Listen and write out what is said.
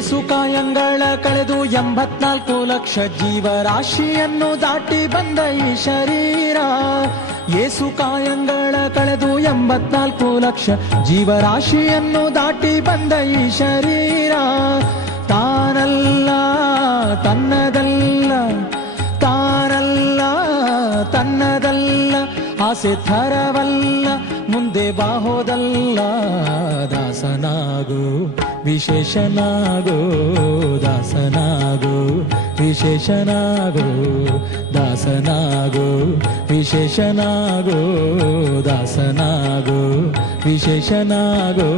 ಏಸು ಕಾಯಂಗಳ ಕಳೆದು 84 ಲಕ್ಷ ಜೀವರಾಶಿಯನ್ನು ದಾಟಿ ಬಂದ ಈ ಶರೀರ. ಏಸು ಕಾಯಂಗಳ ಕಳೆದು 84 ಲಕ್ಷ ಜೀವರಾಶಿಯನ್ನು ದಾಟಿ ಬಂದ ಈ ಶರೀರ. ತಾನಲ್ಲ ತನ್ನದಲ್ಲ, ತಾನಲ್ಲ ತನ್ನದಲ್ಲ, ಆಸೆ ಥರವಲ್ಲ, ಮುಂದೆ ಬಾಹೋದಲ್ಲ. ದಾಸನಾಗು ವಿಶೇಷನಾಗೋ, ದಾಸನಾಗೋ ವಿಶೇಷನಾಗೋ, ದಾಸನಾಗೋ ವಿಶೇಷನಾಗೋ, ದಾಸನಾಗೋ ವಿಶೇಷನಾಗೋ.